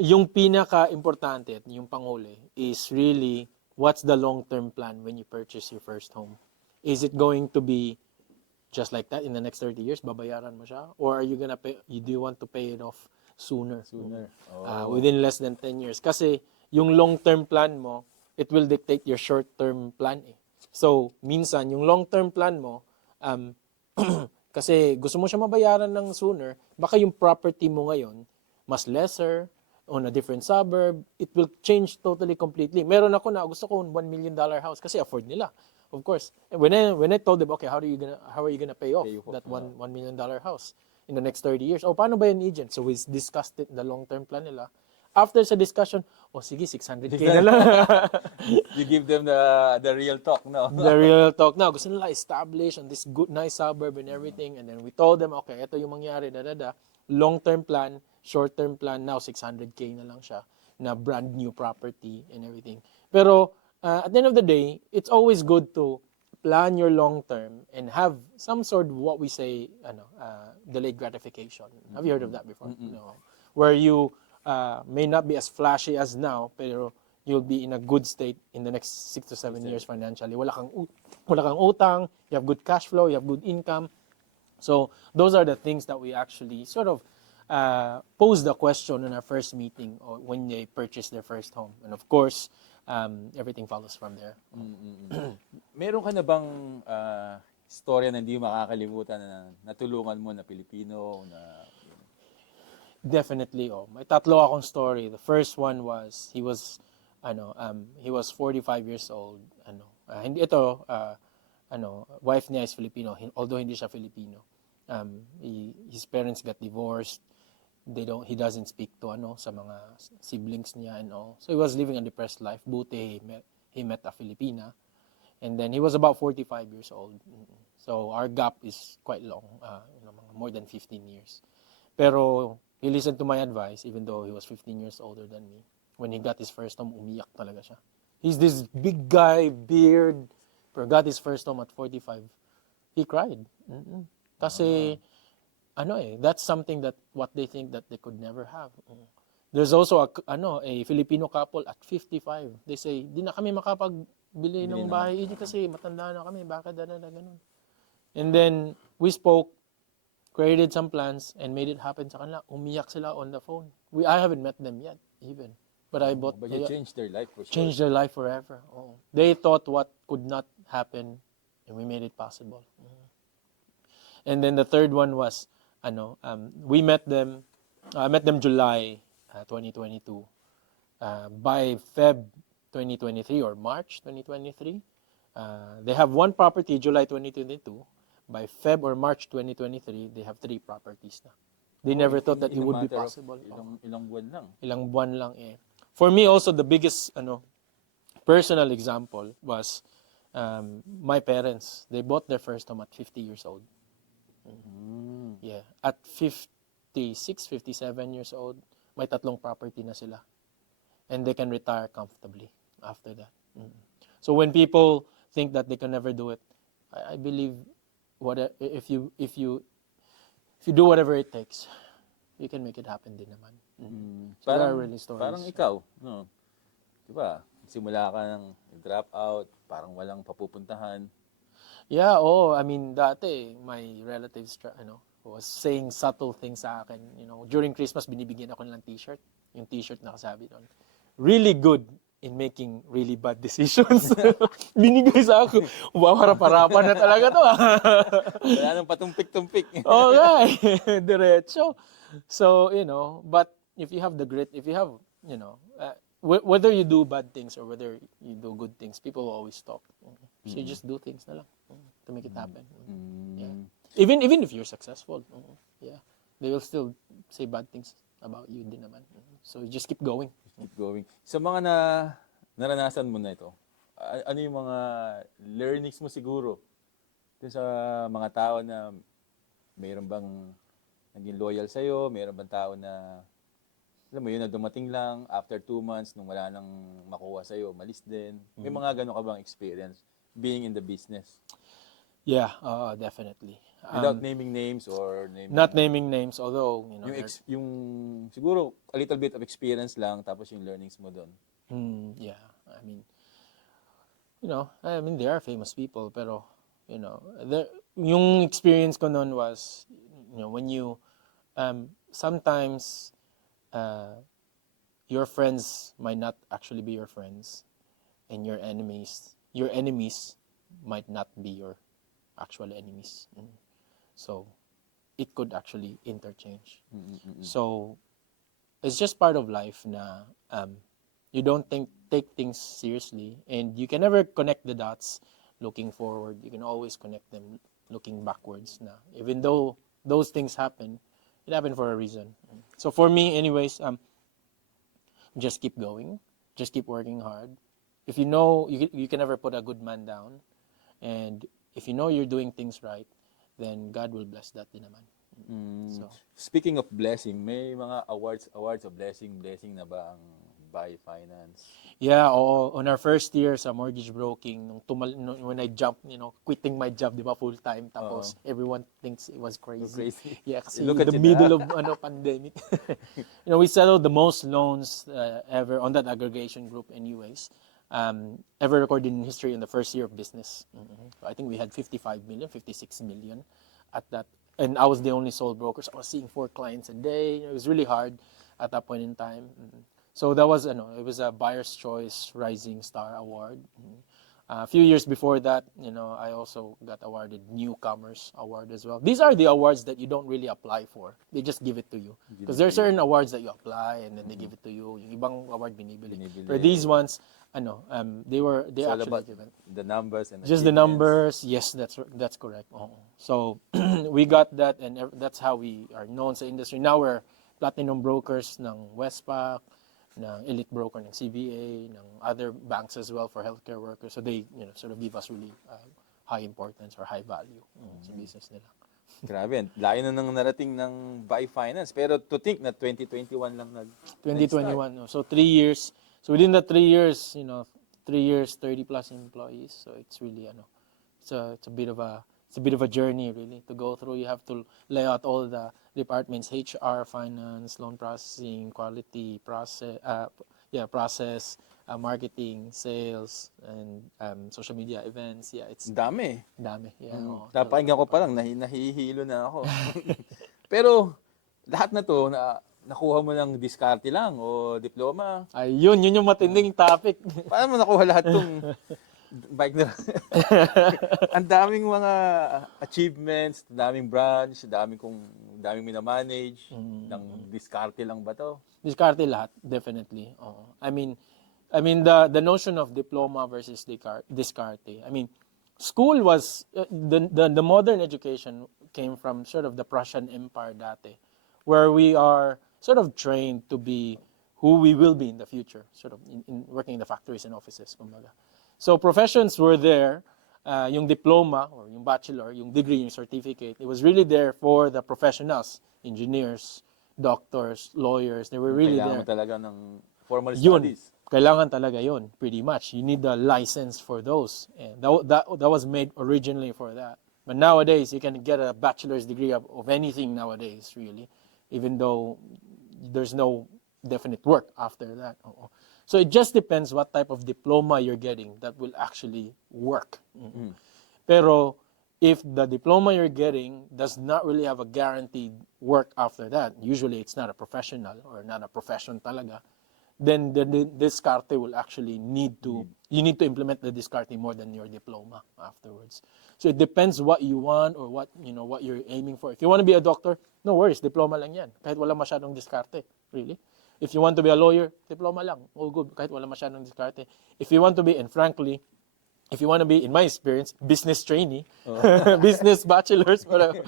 yung pinaka-importante at yung panghuli is really, what's the long-term plan when you purchase your first home? Is it going to be just like that in the next 30 years, babayaran mo siya? Or are you gonna do you want to pay it off sooner? Within less than 10 years. Kasi yung long-term plan mo, it will dictate your short-term plan eh. So, minsan, yung long-term plan mo, kasi gusto mo siya mabayaran ng sooner, baka yung property mo ngayon, mas lesser, on a different suburb, it will change totally completely. Meron ako na gusto ko $1 million house kasi afford nila. Of course. And when I told them, okay, how are you gonna pay off that $1 million house in the next 30 years? Oh, paano ba yan, agent? So we discussed it, the long-term plan nila. After sa discussion, sige, 600K na lang. You give them the real talk, no? The real talk now. Gusto nila establish on this good, nice suburb and everything. And then we told them, okay, ito yung mangyari, long-term plan, short-term plan, now 600K na lang siya, na brand new property and everything. Pero at the end of the day, it's always good to plan your long-term and have some sort of what we say, delayed gratification. Have you heard of that before? No. Where you may not be as flashy as now, pero you'll be in a good state in the next 6 to 7 years financially. Wala kang utang, you have good cash flow, you have good income. So those are the things that we actually sort of pose the question in our first meeting or when they purchase their first home. And of course, everything follows from there. Meron ka na bang storya na hindi makakalimutan na natulungan mo na Pilipino na Definitely, may tatlo akong story. The first one was he was 45 years old. Hindi ito wife niya is Filipino, although hindi siya Filipino. His parents got divorced. He doesn't speak to sa mga siblings niya and all. So he was living a depressed life. Buti he met a Filipina. And then he was about 45 years old. So our gap is quite long, more than 15 years. Pero he listened to my advice, even though he was 15 years older than me. When he got his first home, umiyak talaga siya. He's this big guy, beard, pero got his first home at 45. He cried. Kasi, that's something that what they think that they could never have. There's also a Filipino couple at 55. They say, di na kami makapagbili ng bahay kasi matanda na kami. Bakit ganun? And then, we spoke, created some plans, and made it happen sa kanila. Umiyak sila on the phone. I haven't met them yet, even. But you changed their life for sure. Changed their life forever. They thought what could not happen, and we made it possible. And then the third one was, we met them. I met them July 2022. By Feb 2023 or March 2023, they have one property July 2022. By Feb or March 2023, they have 3 properties na. They never thought that it would be possible. Ilang buwan lang. Ilang buwan lang eh. For me also, the biggest personal example was my parents. They bought their first home at 50 years old. Yeah. At 56, 57 years old, may 3 property na sila. And they can retire comfortably after that. So when people think that they can never do it, I believe if you do whatever it takes, you can make it happen din naman. So there are really stories. Parang ikaw, no? Diba? Simula ka ng drop out, parang walang papupuntahan. Yeah, I mean, dati, my relatives, was saying subtle things sa akin. During Christmas, binibigyan ako nilang t-shirt. Yung t-shirt na kasabi doon. Really good in making really bad decisions. Binigay sa ako. Wow, harap-harapan na talaga to. Wala nang patumpik-tumpik. Okay, diretso. So, but if you have the grit, if you have, whether you do bad things or whether you do good things, people will always talk. So you just do things na lang to make it happen. Yeah. Even if you're successful, yeah, they will still say bad things about you din naman. So you just keep going. Keep going. Sa mga naranasan mo na ito, ano yung mga learnings mo siguro dun sa mga tao na mayroon bang naging loyal sa'yo, mayroon bang tao na alam mo yun, na dumating lang after 2 months nung wala nang makuha sa'yo, malis din. May mga ganun ka bang experience being in the business? Yeah, definitely. Without naming names or Not naming names, although, yung siguro a little bit of experience lang tapos yung learnings mo doon. Yeah, I mean, there are famous people, pero, yung experience ko noon was, when you, sometimes, your friends might not actually be your friends, and your enemies might not be your actual enemies. So it could actually interchange. So it's just part of life na you don't take things seriously, and you can never connect the dots looking forward. You can always connect them looking backwards. Na even though those things happen, it happened for a reason. So for me, anyways, just keep going, just keep working hard. If you know you can never put a good man down, and if you know you're doing things right, then God will bless that din naman. So, speaking of blessing, may mga awards of blessing na ba ang Buy Finance? Yeah, on our first year sa mortgage broking, when I jumped, quitting my job, di ba, full time, tapos everyone thinks it was crazy. Crazy. Yeah, kasi Look at the you middle now. of pandemic. We settled the most loans ever on that aggregation group anyways. Ever recorded in history in the first year of business. So I think we had 55 million, 56 million at that. And I was the only sole broker. So I was seeing 4 clients a day. It was really hard at that point in time. So that was, it was a Buyer's Choice Rising Star Award. A few years before that, I also got awarded Newcomers Award as well. These are the awards that you don't really apply for. They just give it to you. Because there are certain awards that you apply and then they give it to you. Yung ibang award binibili. For these ones, they It's all actually about given. the numbers and Just the achievements. numbers, yes, that's correct. So we got that, and that's how we are known sa industry. Now we're platinum brokers ng Westpac, ng Elite Broker ng CBA, ng other banks as well for healthcare workers. So they, sort of give us really high importance or high value sa business nila. Grabe, layo na nang narating ng Buy Finance. Pero to think na 2021 lang 2021. No? So 3 years. So within the 3 years, 3 years, 30 plus employees. So it's really, it's a bit of a journey really to go through. You have to lay out all the departments: HR, finance, loan processing, quality, process, marketing, sales, and social media events. Yeah, it's Dami. dami. Yeah. Napakinggan ko pa lang, nahihilo na ako. Pero lahat na to, nakuha mo ng diskarte lang o diploma. Ayun, yun yung matinding topic. Paano mo nakuha lahat tong bike na? Ang daming mga achievements, daming branch, daming minamanage, ng diskarte lang ba to? Diskarte lahat, definitely. I mean the notion of diploma versus diskarte. I mean, school was the modern education came from sort of the Prussian Empire dati, where we are sort of trained to be who we will be in the future, sort of in working in the factories and offices, kumbaga. So professions were there, yung diploma or yung bachelor, yung degree, yung certificate, it was really there for the professionals, engineers, doctors, lawyers, they were really Kailangan mo there. talaga ng formal Yun, studies. kailangan talaga yun, pretty much. You need a license for those. And that was made originally for that. But nowadays, you can get a bachelor's degree of anything nowadays, really, even though there's no definite work after that. Oo. So it just depends what type of diploma you're getting that will actually work. Pero if the diploma you're getting does not really have a guaranteed work after that, usually it's not a professional or not a profession talaga, then the discarte will actually you need to implement the discarte more than your diploma afterwards. So it depends what you want or what you're aiming for. If you want to be a doctor, no worries, diploma lang yan. Kahit wala masyadong diskarte, really. If you want to be a lawyer, diploma lang, all good, kahit wala masyadong diskarte. If you want to be, and frankly, if you want to be, in my experience, business trainee, business bachelor's, whatever.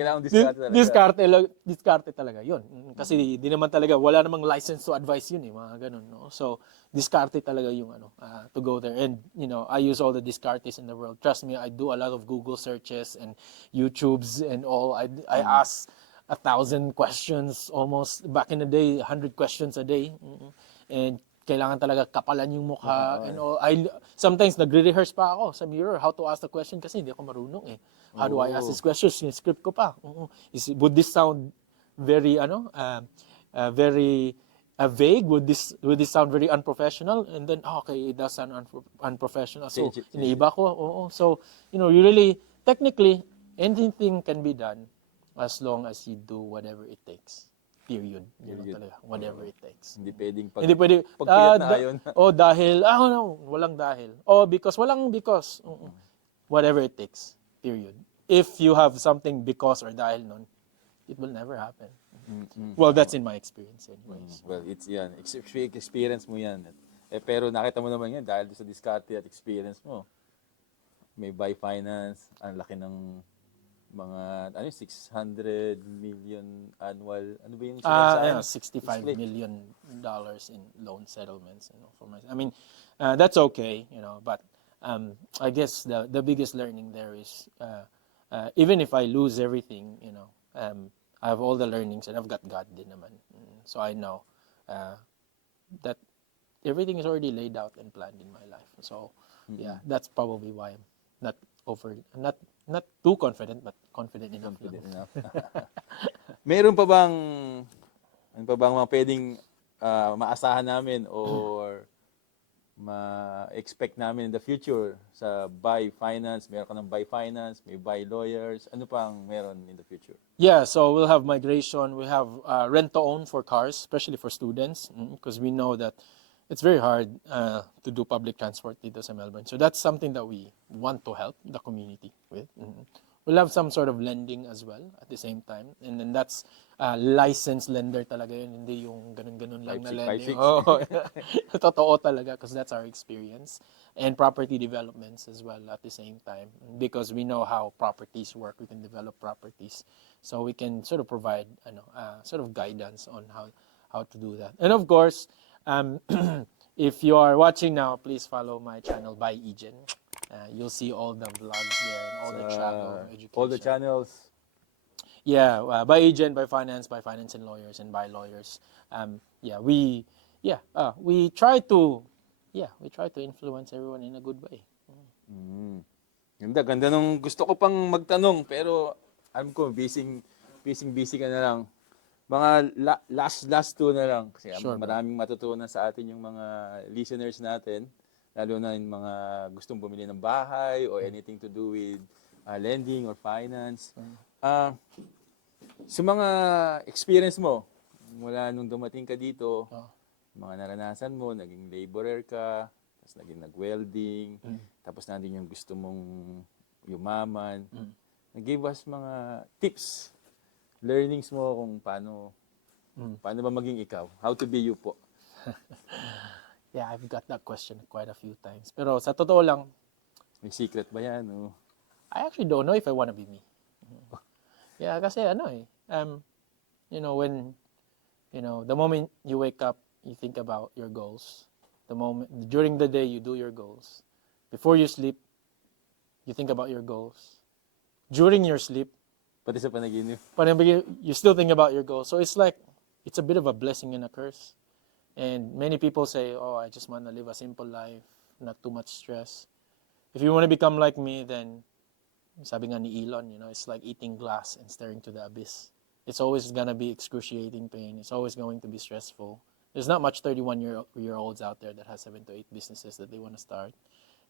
Kailangan diskarte talaga. Diskarte talaga yun. Kasi di naman talaga, wala namang license to advise yun mga ganun. No? So, diskarte talaga yung to go there. And, I use all the discartes in the world. Trust me, I do a lot of Google searches and YouTubes and all. I ask 1,000 questions almost. Back in the day, 100 questions a day. And kailangan talaga kapalan yung mukha and all. Sometimes nagre-rehearse pa ako sa mirror how to ask the question kasi hindi ako marunong eh. How do I ask this question? Script ko pa. Would this sound very very vague? Would this sound very unprofessional? And then okay, it does sound unprofessional. So Change it. iniiba ko. So you really technically anything can be done as long as you do whatever it takes. Period. Yun lang talaga. Whatever it takes. Hindi pwedeng Hindi pwede. pagpilit na ayon. Dahil, no, walang dahil. Walang because. Whatever it takes. Period. If you have something because or dahil nun, it will never happen. Well, that's in my experience anyways. Well, it's yan. Experience mo yan. Pero nakita mo naman yan dahil sa diskarte at experience mo. May buy finance, ang laki ng mga 600 million annual. Ano ba yung $65 million in loan settlements. That's okay. But I guess the biggest learning there is even if I lose everything, I have all the learnings and I've got God din naman. So I know that everything is already laid out and planned in my life. So yeah, that's probably why I'm not too confident, but confident enough. Meron pa bang mga pwedeng maasahan namin or ma-expect namin in the future sa buy finance? Meron ka ng buy finance, may buy lawyers. Ano pang meron in the future? Yeah, so we'll have migration. We have rent-to-own for cars, especially for students, because we know that it's very hard to do public transport dito sa Melbourne. So that's something that we want to help the community with. We'll have some sort of lending as well at the same time. And then that's licensed lender talaga yun. Hindi yung ganun-ganun lang na lending. Totoo talaga because that's our experience. And property developments as well at the same time. Because we know how properties work. We can develop properties. So we can sort of provide sort of guidance on how to do that. And of course, if you are watching now, please follow my channel by Ejen. You'll see all the vlogs there and all the travel education. All the channels. Yeah, by Ejen, by finance and lawyers, and by lawyers. We try to influence everyone in a good way. Ganda nung gusto ko pang magtanong pero alam ko busy ka na lang. Mga last two na lang kasi Sure, maraming matutunan sa atin yung mga listeners natin, lalo na yung mga gustong bumili ng bahay or anything to do with lending or finance. Sa mga experience mo mula nung dumating ka dito, mga naranasan mo, naging laborer ka, tapos naging nag-welding, tapos nandun yung gusto mong yumaman. Give us mga tips, learnings mo kung paano ba maging ikaw? How to be you po? Yeah, I've got that question quite a few times. Pero sa totoo lang, May secret ba yan? O? I actually don't know if I want to be me. Yeah, kasi when the moment you wake up, you think about your goals. The moment during the day you do your goals. Before you sleep, you think about your goals. During your sleep, Pati sa panaginip. Parang you still think about your goals. So it's like, it's a bit of a blessing and a curse. And many people say, oh, I just want to live a simple life, not too much stress. If you want to become like me, then, sabi nga ni Elon, it's like eating glass and staring to the abyss. It's always going to be excruciating pain. It's always going to be stressful. There's not much 31-year-olds out there that has 7 to 8 businesses that they want to start.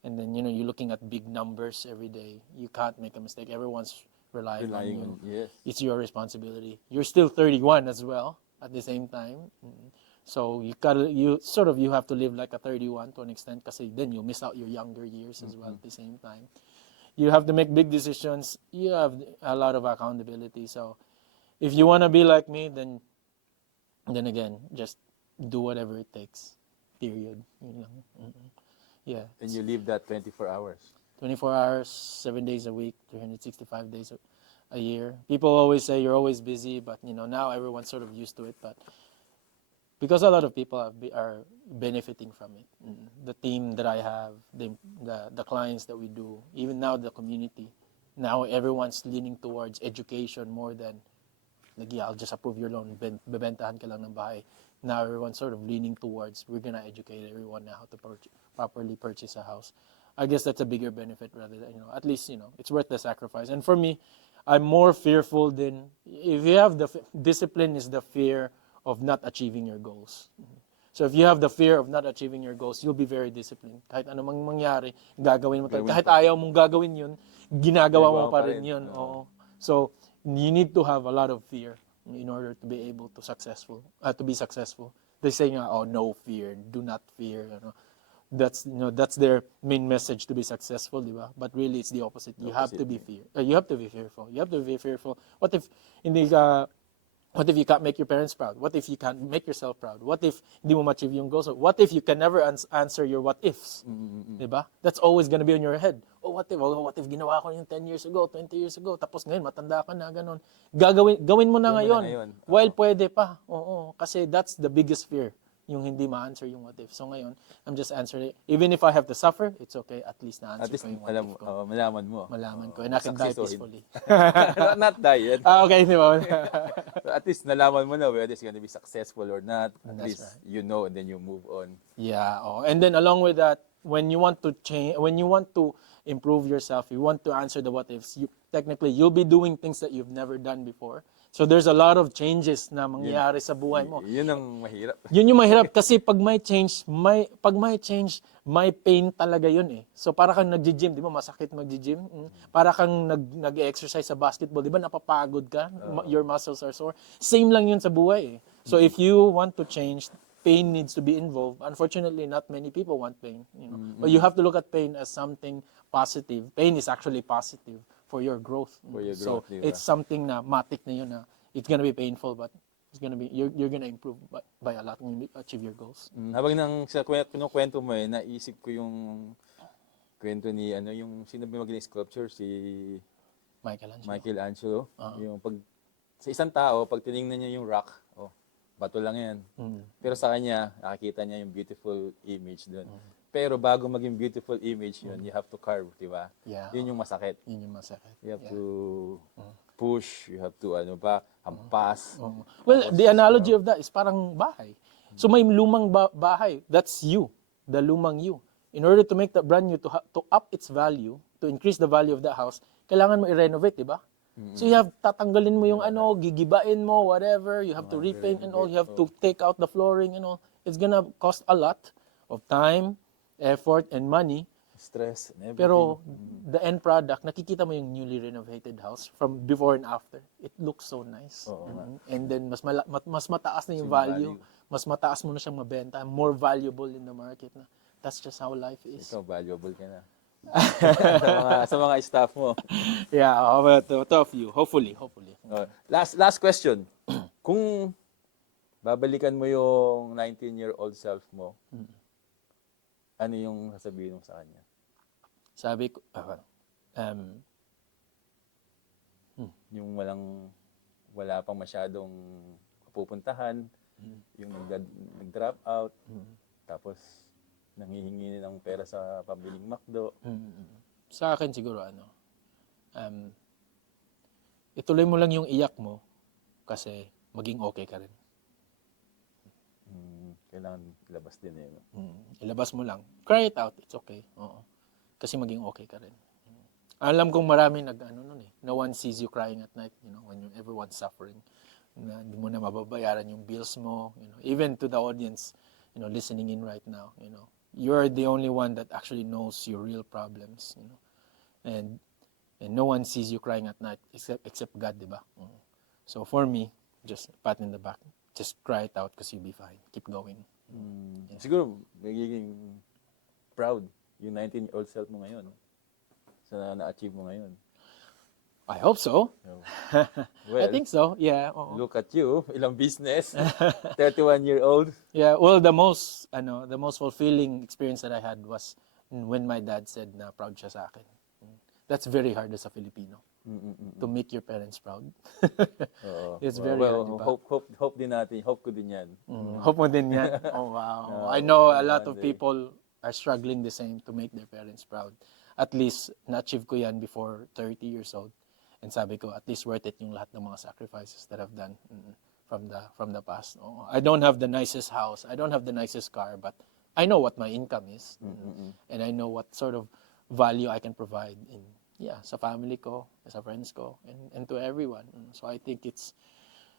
And then, you're looking at big numbers every day. You can't make a mistake. Everyone's relying on you. Yes. It's your responsibility. You're still 31 as well at the same time. So you have to live like a 31 to an extent, kasi then you miss out your younger years as well at the same time. You have to make big decisions. You have a lot of accountability. So if you want to be like me, then again, just do whatever it takes. Period. Yun lang. Yeah. And you live that 24 hours. 24 hours, 7 days a week, 365 days a year. People always say you're always busy, but now everyone's sort of used to it. But because a lot of people are benefiting from it, the team that I have, the clients that we do, even now the community, now everyone's leaning towards education more than, like, yeah, I'll just approve your loan, bebentahan ka lang ng bahay. Now everyone's sort of leaning towards, we're gonna educate everyone now how to properly purchase a house. I guess that's a bigger benefit rather than, at least, it's worth the sacrifice. And for me, I'm more fearful than, if you have discipline is the fear of not achieving your goals. So if you have the fear of not achieving your goals, you'll be very disciplined. Kahit anumang mangyari, gagawin mo. Kahit ayaw mong gagawin yun, ginagawa mo pa rin yun. Oo. So you need to have a lot of fear in order to be able to be successful. They say nga, oh, no fear, do not fear. That's their main message to be successful, di ba? But really, it's the opposite. You have to be fearful. You have to be fearful. What if you can't make your parents proud? What if you can't make yourself proud? What if hindi mo ma-achieve yung goals? What if you can never answer your what ifs? Diba? That's always gonna be in your head. Oh, what if ginawa ko yung 10 years ago, 20 years ago, tapos ngayon matanda ka na, ganun. Gawin mo na ngayon. While pwede pa. Oo, kasi that's the biggest fear, yung hindi ma-answer yung what if. So ngayon, I'm just answering it. Even if I have to suffer, it's okay. At least na-answer ko yung what if ko. Malaman mo. Malaman ko. And I can die peacefully. Not die yet. Okay, di ba? At least nalaman mo na whether it's gonna be successful or not. At That's least right. you know, and then you move on. Yeah. Oh. And then along with that, when you want to change, when you want to improve yourself, you want to answer the what ifs, you'll be doing things that you've never done before. So there's a lot of changes na mangyayari sa buhay mo. Yun ang mahirap. Yun yung mahirap kasi pag may change, may pain talaga yun eh. So para kang nag-gym, di ba masakit mag-gym? Para kang nag-exercise sa basketball, di ba napapagod ka? Your muscles are sore. Same lang yun sa buhay eh. So if you want to change, pain needs to be involved. Unfortunately, not many people want pain. But you have to look at pain as something positive. Pain is actually positive for your growth. So diba? it's something na matik na yun na it's gonna be painful, but it's gonna be you're gonna improve by a lot when you achieve your goals. Habang sa kinukwento mo naisip ko yung kwento ni yung sino ba magaling sculpture, si Michelangelo. Yung sa isang tao, pag tinignan niya yung rock, bato lang yan. Pero sa kanya, nakikita niya yung beautiful image doon. Pero bago maging beautiful image yun, you have to carve, di ba? Yeah. Yun yung masakit. Yun yung masakit. You have to push, you have to hampas. Well, the analogy of that is parang bahay. So may lumang bahay, that's you, the lumang you. In order to make that brand new, to up its value, to increase the value of that house, kailangan mo i-renovate, di ba? So you have tatanggalin mo yung gigibain mo, whatever, you have to repaint and all, you have to take out the flooring and all. It's gonna cost a lot of time, effort, and money. Stress and everything. Pero the end product, nakikita mo yung newly renovated house from before and after. It looks so nice. And then mas mataas na yung value. Mas mataas mo na siyang mabenta, more valuable in the market na. That's just how life is. Ikaw, valuable ka na. sa mga staff mo. Yeah, but two of you, hopefully. Last question. Kung babalikan mo yung 19-year-old self mo, ano yung sasabihin mo sa kanya? Sabi ko, yung wala pang masyadong pupuntahan, yung nag-drop out, tapos nanghihingi ng pera sa pambiling McDo. Sa akin siguro, ituloy mo lang yung iyak mo kasi maging okay ka rin. Kailangan ilabas din eh. No? Ilabas mo lang. Cry it out. It's okay. Oo. Kasi maging okay ka rin. Alam kong marami nag-ano nun eh. No one sees you crying at night, when everyone's suffering. Na hindi mo na mababayaran yung bills mo, Even to the audience, listening in right now, You're the only one that actually knows your real problems, And no one sees you crying at night except God, di ba? So for me, just pat in the back. Just cry it out because you'll be fine. Keep going. Siguro, magiging proud yung 19-year-old self mo ngayon sa na-achieve mo ngayon. I hope so. Well, I think so. Yeah. Oo. look at you, ilang business, 31-year-old. Yeah. Well, the most fulfilling experience that I had was when my dad said na proud siya sa akin. That's very hard as a Filipino. To make your parents proud. It's very hard. Diba? Hope din natin, hope ko din yan. Hope mo din yan. Oh, wow. I know a lot of people are struggling the same to make their parents proud. At least, na-achieve ko yan before 30 years old. And sabi ko, at least worth it yung lahat ng mga sacrifices that I've done from the past. Oh, I don't have the nicest house. I don't have the nicest car, but I know what my income is. And I know what sort of value I can provide sa family ko, sa friends ko, and to everyone. So I think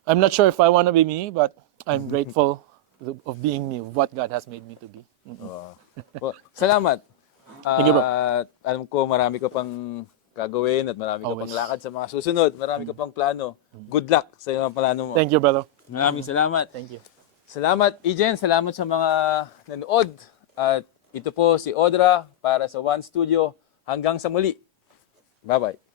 I'm not sure if I want to be me, but I'm grateful of being me, of what God has made me to be. Well, salamat. Thank you, bro. Alam ko marami ka pang gagawin at marami ka pang Always. lakad sa mga susunod. Marami ka pang plano. Good luck sa mga plano mo. Thank you, brother. Maraming salamat. Thank you. Salamat, Ejen. Salamat sa mga nanood. At ito po si Audra para sa One Studio. Hanggang sa muli. Bye-bye.